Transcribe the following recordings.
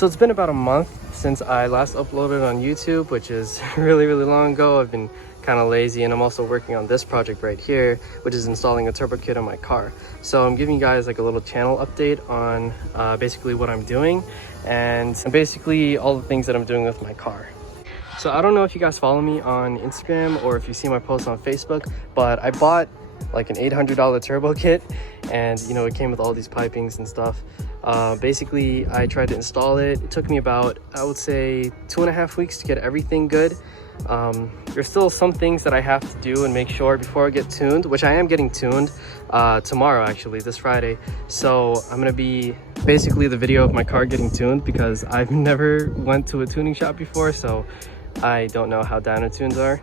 So it's been about a month since I last uploaded on YouTube, which is really long ago. I've been kind of lazy, and I'm also working on this project right here, which is installing a turbo kit on my car. So I'm giving you guys like a little channel update on basically what I'm doing and basically all the things that I'm doing with my car. So I don't know if you guys follow me on Instagram or if you see my posts on Facebook, but I bought like an $800 turbo kit, and you know, it came with all these pipings and stuff. Basically I tried to install it. It took me about, I would say, 2.5 weeks to get everything good. There's still some things that I have to do and make sure before I get tuned, which I am getting tuned tomorrow, actually, this Friday. So I'm gonna be basically the video of my car getting tuned, because I've never went to a tuning shop before, so I don't know how dyno tunes are.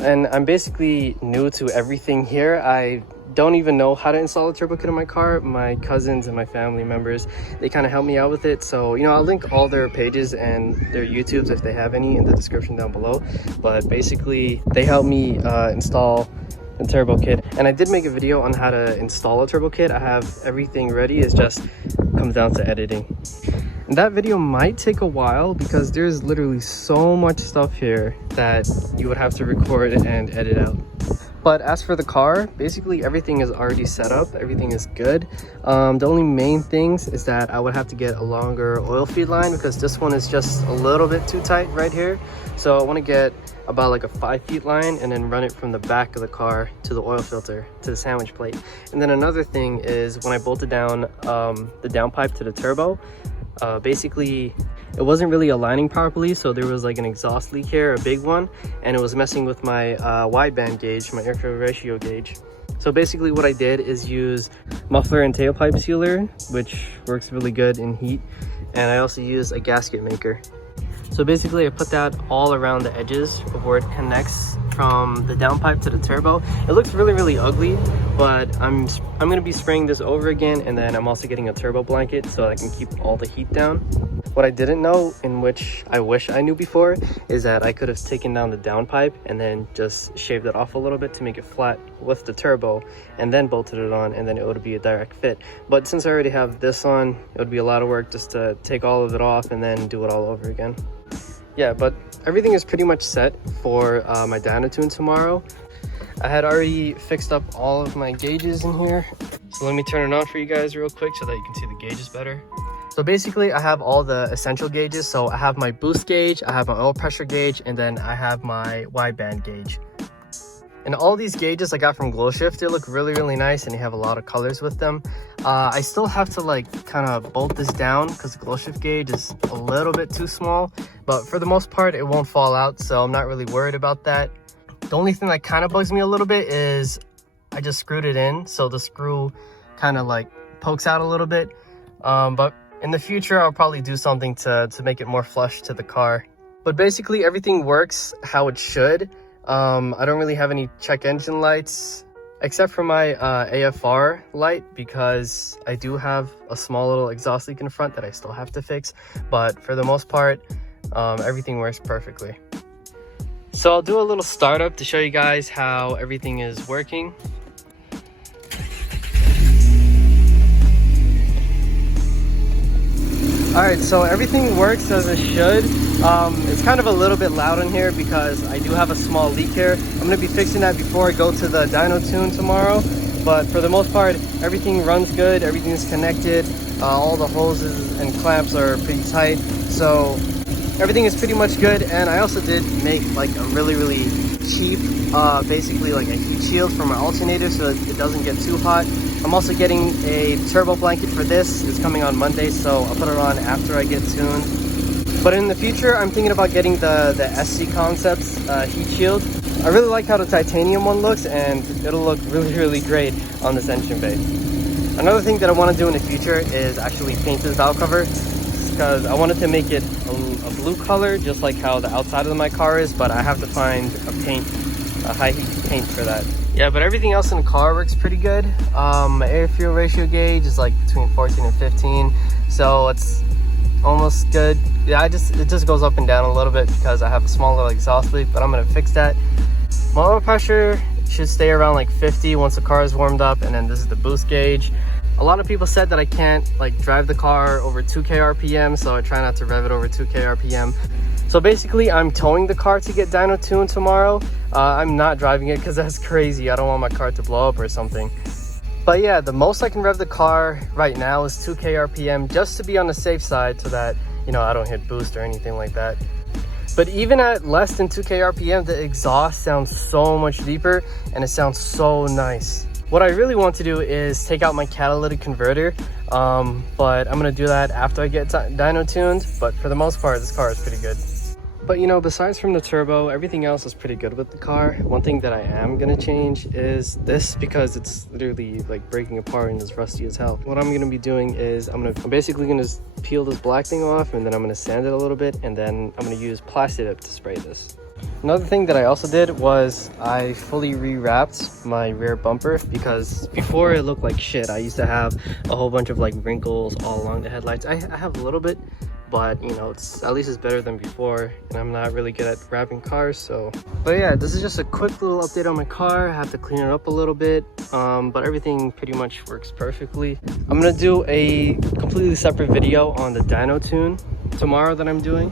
And I'm basically new to everything here. I don't even know how to install a turbo kit in my car. My cousins and my family members, they kind of help me out with it. So, you know, I'll link all their pages and their YouTubes, if they have any, in the description down below. But basically, they help me install a turbo kit. And I did make a video on how to install a turbo kit. I have everything ready. It just comes down to editing. And that video might take a while because there's literally so much stuff here that you would have to record and edit out. But as for the car, basically everything is already set up. Everything is good. The only main things is that I would have to get a longer oil feed line, because this one is just a little bit too tight right here. So I want to get about like a 5 feet line and then run it from the back of the car to the oil filter, to the sandwich plate. And then another thing is, when I bolted down the downpipe to the turbo, basically it wasn't really aligning properly, so there was like an exhaust leak here, a big one, and it was messing with my wideband gauge, my air fuel ratio gauge. So basically what I did is use muffler and tailpipe sealer, which works really good in heat, and I also use a gasket maker. So basically I put that all around the edges of where it connects from the downpipe to the turbo. It looks really ugly, but I'm going to be spraying this over again, and then I'm also getting a turbo blanket so I can keep all the heat down. What I didn't know, in which I wish I knew before, is that I could have taken down the downpipe and then just shaved it off a little bit to make it flat with the turbo, and then bolted it on, and then it would be a direct fit. But since I already have this on, it would be a lot of work just to take all of it off and then do it all over again. Yeah, but everything is pretty much set for my dyno tune tomorrow. I had already fixed up all of my gauges in here. So let me turn it on for you guys real quick so that you can see the gauges better. So basically I have all the essential gauges. So I have my boost gauge, I have my oil pressure gauge, and then I have my wideband gauge. And all these gauges I got from Glow Shift. They look really nice, and they have a lot of colors with them. I still have to like kind of bolt this down because the Glow Shift gauge is a little bit too small, but for the most part it won't fall out, so I'm not really worried about that. The only thing that kind of bugs me a little bit is I just screwed it in, so the screw kind of like pokes out a little bit. But in the future I'll probably do something to make it more flush to the car. But basically everything works how it should. I don't really have any check engine lights except for my AFR light, because I do have a small little exhaust leak in front that I still have to fix. But for the most part, everything works perfectly. So I'll do a little startup to show you guys how everything is working. Alright, so everything works as it should. It's kind of a little bit loud in here because I do have a small leak here. I'm going to be fixing that before I go to the dyno tune tomorrow. But for the most part, everything runs good, everything is connected. All the hoses and clamps are pretty tight. So everything is pretty much good. And I also did make like a really cheap, basically like a heat shield for my alternator so that it doesn't get too hot. I'm also getting a turbo blanket for this. It's coming on Monday, so I'll put it on after I get tuned. But in the future, I'm thinking about getting the SC Concepts heat shield. I really like how the titanium one looks, and it'll look really great on this engine bay. Another thing that I want to do in the future is actually paint this valve cover, because I wanted to make it a blue color, just like how the outside of my car is, but I have to find a high heat paint for that. Yeah, but everything else in the car works pretty good. My air fuel ratio gauge is like between 14 and 15, so it's almost good. Yeah, it just goes up and down a little bit because I have a small little exhaust leak, but I'm gonna fix that. My oil pressure should stay around like 50 once the car is warmed up, and then this is the boost gauge. A lot of people said that I can't like drive the car over 2k RPM, so I try not to rev it over 2k RPM. So basically I'm towing the car to get dyno tuned tomorrow. I'm not driving it because that's crazy. I don't want my car to blow up or something. But yeah, the most I can rev the car right now is 2k RPM, just to be on the safe side so that, you know, I don't hit boost or anything like that. But even at less than 2k RPM, the exhaust sounds so much deeper and it sounds so nice. What I really want to do is take out my catalytic converter, but I'm gonna do that after I get dyno tuned. But for the most part, this car is pretty good. But you know, besides from the turbo, everything else is pretty good with the car. One thing that I am gonna change is this, because it's literally like breaking apart and it's rusty as hell. What I'm gonna be doing is I'm basically gonna just peel this black thing off, and then I'm gonna sand it a little bit, and then I'm gonna use Plastidip to spray this. Another thing that I also did was I fully rewrapped my rear bumper, because before it looked like shit. I used to have a whole bunch of like wrinkles all along the headlights. I have a little bit, but you know, at least it's better than before, and I'm not really good at wrapping cars, so. But yeah, this is just a quick little update on my car. I have to clean it up a little bit, but everything pretty much works perfectly. I'm gonna do a completely separate video on the dyno tune tomorrow that I'm doing,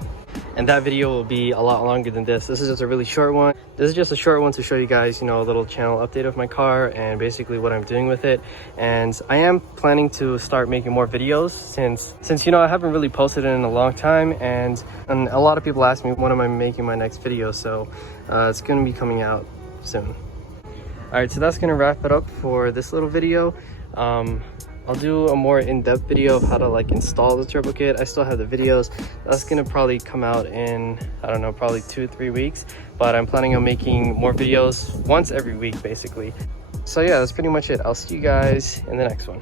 and that video will be a lot longer than this. This is just a really short one. This is just a short one to show you guys, you know, a little channel update of my car and basically what I'm doing with it. And I am planning to start making more videos since you know, I haven't really posted it in a long time, and a lot of people ask me when am I making my next video, so it's going to be coming out soon. All right, so that's going to wrap it up for this little video. I'll do a more in-depth video of how to like install the turbo kit. I still have the videos. That's gonna probably come out in, I don't know, probably 2 or 3 weeks, but I'm planning on making more videos once every week basically. So yeah, that's pretty much it. I'll see you guys in the next one.